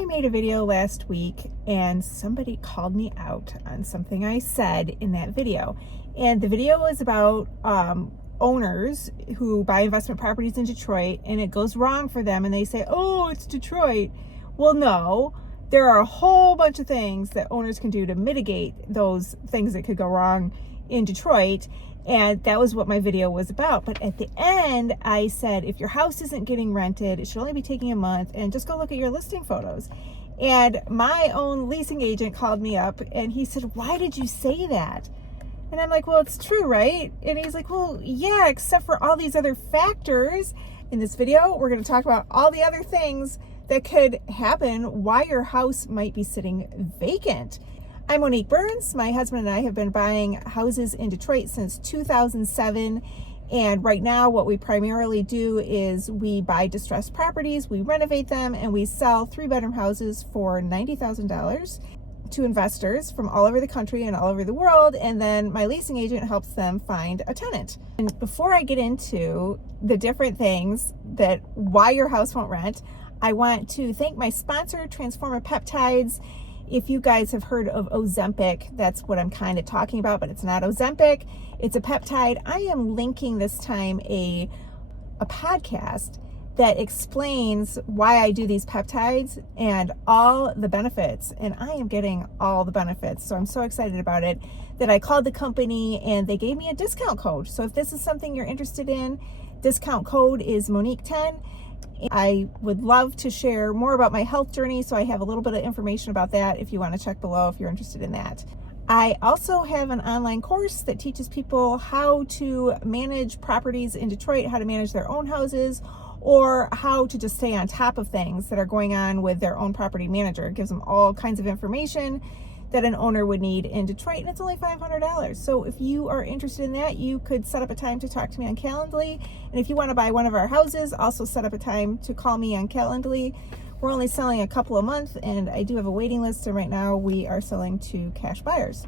I made a video last week and somebody called me out on something I said in that video. And the video was about owners who buy investment properties in Detroit and it goes wrong for them and they say, oh, it's Detroit. Well, no, there are a whole bunch of things that owners can do to mitigate those things that could go wrong in Detroit. And that was what my video was about. But at the end, I said, if your house isn't getting rented, it should only be taking a month, and just go look at your listing photos. And my own leasing agent called me up and he said, why did you say that? And I'm like, well, it's true, right? And he's like, well, yeah, except for all these other factors. In this video, we're going to talk about all the other things that could happen why your house might be sitting vacant. I'm Monique Burns. My husband and I have been buying houses in Detroit since 2007. And right now what we primarily do is we buy distressed properties, we renovate them, and we sell 3-bedroom houses for $90,000 to investors from all over the country and all over the world. And then my leasing agent helps them find a tenant. And before I get into the different things that why your house won't rent, I want to thank my sponsor, Transforma Peptides. If you guys have heard of Ozempic, that's what I'm kind of talking about, but it's not Ozempic. It's a peptide. I am linking this time a podcast that explains why I do these peptides and all the benefits. And I am getting all the benefits. So I'm so excited about it that I called the company and they gave me a discount code. So if this is something you're interested in, discount code is Monique10. I would love to share more about my health journey, so I have a little bit of information about that if you want to check below if you're interested in that. I also have an online course that teaches people how to manage properties in Detroit, how to manage their own houses, or how to just stay on top of things that are going on with their own property manager. It gives them all kinds of information that an owner would need in Detroit, and it's only $500. So if you are interested in that, you could set up a time to talk to me on Calendly. And if you want to buy one of our houses, also set up a time to call me on Calendly. We're only selling a couple a month, and I do have a waiting list, and right now we are selling to cash buyers.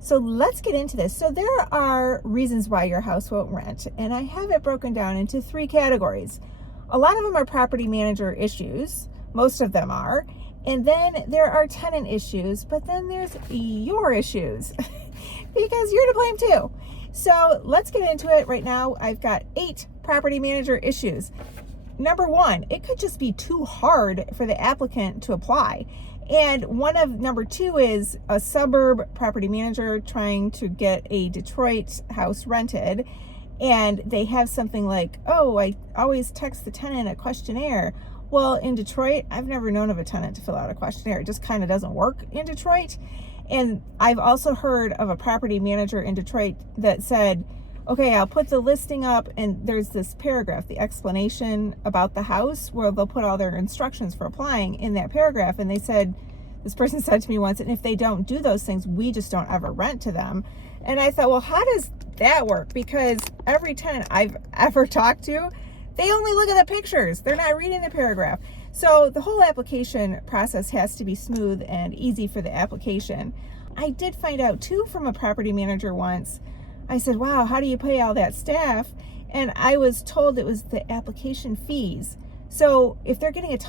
So let's get into this. So there are reasons why your house won't rent, and I have it broken down into 3 categories. A lot of them are property manager issues. Most of them are. And then there are tenant issues, but then there's your issues because you're to blame too. So let's get into it right now. I've got 8 property manager issues. Number 1, it could just be too hard for the applicant to apply. And number 2 is a suburb property manager trying to get a Detroit house rented. And they have something like, oh, I always text the tenant a questionnaire. Well, in Detroit, I've never known of a tenant to fill out a questionnaire. It just kind of doesn't work in Detroit. And I've also heard of a property manager in Detroit that said, okay, I'll put the listing up, and there's this paragraph, the explanation about the house, where they'll put all their instructions for applying in that paragraph. And this person said to me once, and if they don't do those things, we just don't ever rent to them. And I thought, well, how does that work? Because every tenant I've ever talked to, they only look at the pictures. They're not reading the paragraph. So the whole application process has to be smooth and easy for the application. I did find out too from a property manager once. I said, wow, how do you pay all that staff? And I was told it was the application fees. So if they're getting it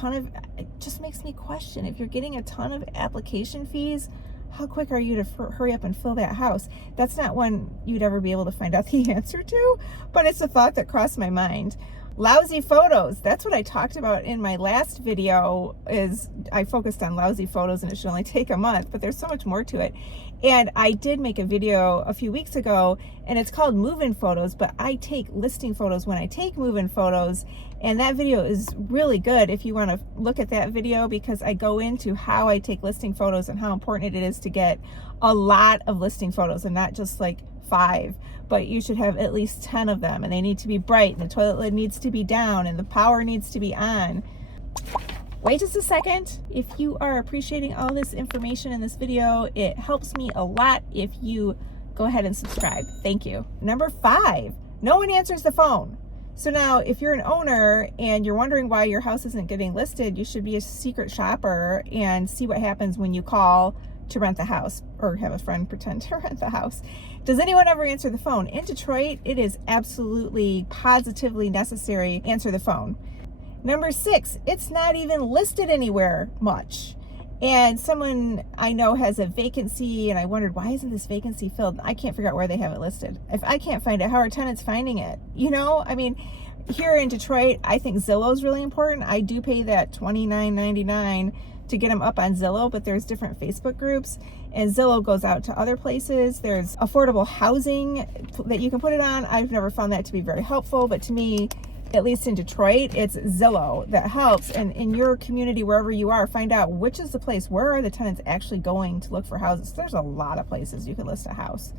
just makes me question, if you're getting a ton of application fees, how quick are you to hurry up and fill that house? That's not one you'd ever be able to find out the answer to, but it's a thought that crossed my mind. Lousy photos. That's what I talked about in my last video. Is I focused on lousy photos and it should only take a month, but there's so much more to it. And I did make a video a few weeks ago and it's called move-in photos, but I take listing photos when I take move-in photos. And that video is really good if you want to look at that video, because I go into how I take listing photos and how important it is to get a lot of listing photos and not just like 5, but you should have at least 10 of them, and they need to be bright, and the toilet lid needs to be down, and the power needs to be on. Wait just a second. If you are appreciating all this information in this video, it helps me a lot if you go ahead and subscribe. Thank you. Number 5, no one answers the phone. So now if you're an owner and you're wondering why your house isn't getting listed, you should be a secret shopper and see what happens when you call to rent the house, or have a friend pretend to rent the house. Does anyone ever answer the phone? In Detroit, it is absolutely positively necessary. Answer the phone. Number 6, it's not even listed anywhere much. And someone I know has a vacancy, and I wondered, why isn't this vacancy filled? I can't figure out where they have it listed. If I can't find it, how are tenants finding it? You know, I mean, here in Detroit, I think Zillow is really important. I do pay that $29.99 to get them up on Zillow, but there's different Facebook groups, and Zillow goes out to other places. There's affordable housing that you can put it on. I've never found that to be very helpful, but to me, at least in Detroit, it's Zillow that helps. And in your community, wherever you are, find out which is the place, where are the tenants actually going to look for houses. There's a lot of places you can list a house.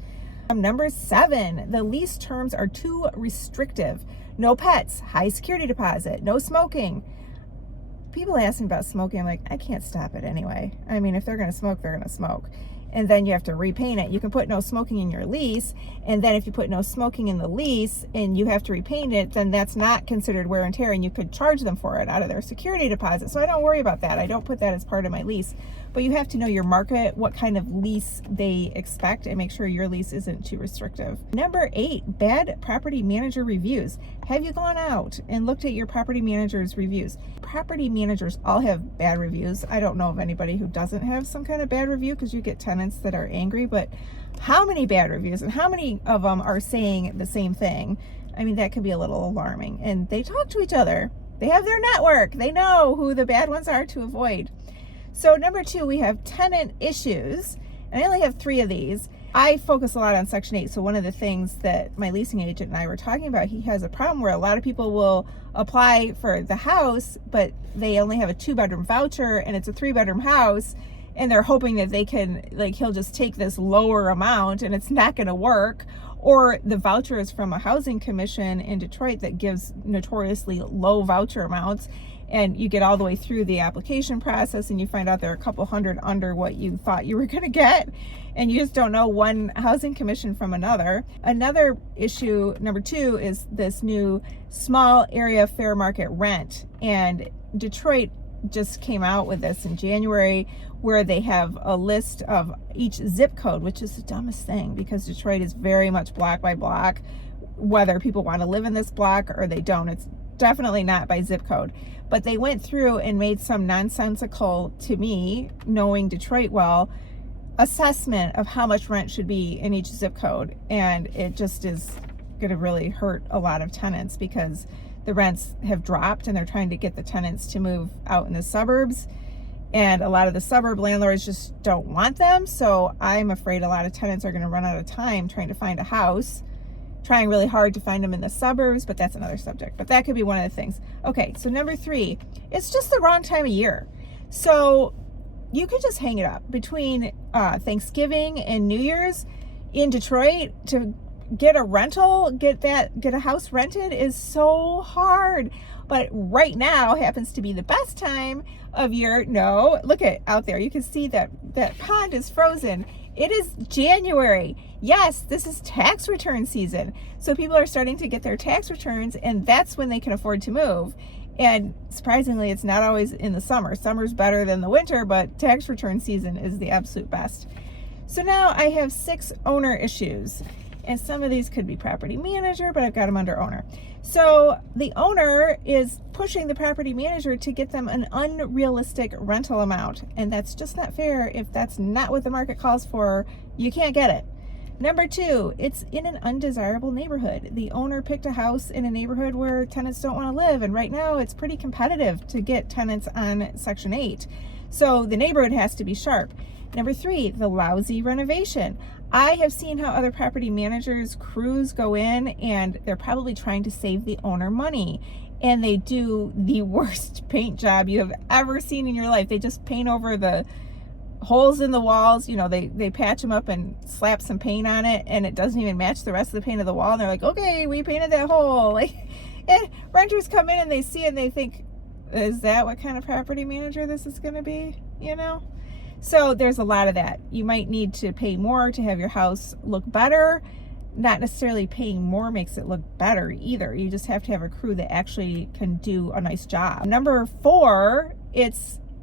Number 7, the lease terms are too restrictive. No pets, high security deposit, no smoking. People ask me about smoking. I'm like, I can't stop it anyway. I mean, if they're going to smoke, they're going to smoke. And then you have to repaint it. You can put no smoking in your lease, and then if you put no smoking in the lease and you have to repaint it, then that's not considered wear and tear, and you could charge them for it out of their security deposit. So I don't worry about that. I don't put that as part of my lease. But you have to know your market, what kind of lease they expect, and make sure your lease isn't too restrictive. Number 8, bad property manager reviews. Have you gone out and looked at your property manager's reviews? Property managers all have bad reviews. I don't know of anybody who doesn't have some kind of bad review, because you get tenants that are angry, but how many bad reviews and how many of them are saying the same thing? I mean, that could be a little alarming. And they talk to each other. They have their network. They know who the bad ones are to avoid. So number 2, we have tenant issues. And I only have 3 of these. I focus a lot on Section 8. So one of the things that my leasing agent and I were talking about, he has a problem where a lot of people will apply for the house, but they only have a 2-bedroom voucher and it's a 3-bedroom house. And they're hoping that they can, like, he'll just take this lower amount, and it's not going to work. Or the voucher is from a housing commission in Detroit that gives notoriously low voucher amounts. And you get all the way through the application process and you find out they're a couple hundred under what you thought you were going to get. And you just don't know one housing commission from another. Another issue, number 2, is this new small area fair market rent. And Detroit just came out with this in January, where they have a list of each zip code, which is the dumbest thing, because Detroit is very much block by block, whether people want to live in this block or they don't. It's definitely not by zip code. But they went through and made some nonsensical, to me, knowing Detroit well, assessment of how much rent should be in each zip code. And it just is going to really hurt a lot of tenants, because the rents have dropped and they're trying to get the tenants to move out in the suburbs. And a lot of the suburb landlords just don't want them. So I'm afraid a lot of tenants are going to run out of time trying to find a house, trying really hard to find them in the suburbs, but that's another subject. But that could be one of the things. Okay, so number 3, it's just the wrong time of year. So you could just hang it up between Thanksgiving and New Year's in Detroit. To get a rental, get a house rented is so hard. But right now happens to be the best time of year. No, look at out there. You can see that pond is frozen. It is January. Yes, this is tax return season. So people are starting to get their tax returns, and that's when they can afford to move. And surprisingly, it's not always in the summer. Summer's better than the winter, but tax return season is the absolute best. So now I have 6 owner issues. And some of these could be property manager, but I've got them under owner. So the owner is pushing the property manager to get them an unrealistic rental amount. And that's just not fair. If that's not what the market calls for, you can't get it. Number 2, it's in an undesirable neighborhood. The owner picked a house in a neighborhood where tenants don't want to live. And right now it's pretty competitive to get tenants on Section 8. So the neighborhood has to be sharp. Number 3, the lousy renovation. I have seen how other property managers' crews go in, and they're probably trying to save the owner money. And they do the worst paint job you have ever seen in your life. They just paint over the holes in the walls. You know, they patch them up and slap some paint on it, and it doesn't even match the rest of the paint of the wall. And they're like, okay, we painted that hole. And renters come in and they see it and they think, is that what kind of property manager this is going to be? You know? So there's a lot of that. You might need to pay more to have your house look better. Not necessarily paying more makes it look better either. You just have to have a crew that actually can do a nice job. Number 4,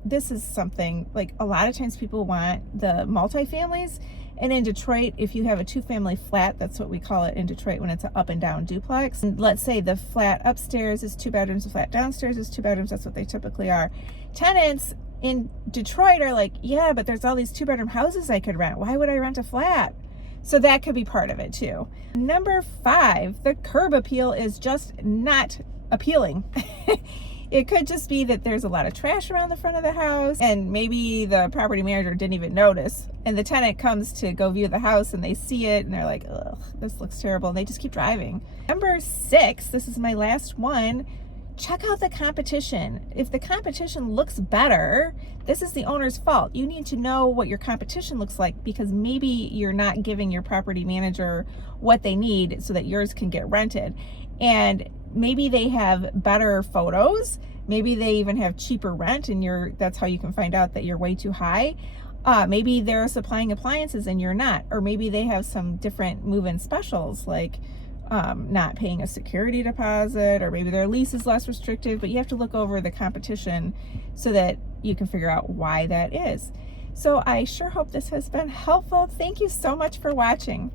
this is something like a lot of times people want the multifamilies, And in Detroit, if you have a 2-family flat, that's what we call it in Detroit when it's an up and down duplex. And let's say the flat upstairs is 2 bedrooms, the flat downstairs is 2 bedrooms. That's what they typically are. Tenants in Detroit are like, yeah, but there's all these 2-bedroom houses I could rent. Why would I rent a flat? So that could be part of it too. Number 5, the curb appeal is just not appealing. It could just be that there's a lot of trash around the front of the house and maybe the property manager didn't even notice. And the tenant comes to go view the house and they see it and they're like, ugh, this looks terrible. And they just keep driving. Number 6, this is my last one. Check out the competition. If the competition looks better, this is the owner's fault. You need to know what your competition looks like because maybe you're not giving your property manager what they need so that yours can get rented. And maybe they have better photos. Maybe they even have cheaper rent and that's how you can find out that you're way too high. Maybe they're supplying appliances and you're not. Or maybe they have some different move-in specials like not paying a security deposit, or maybe their lease is less restrictive, but you have to look over the competition so that you can figure out why that is. So I sure hope this has been helpful. Thank you so much for watching.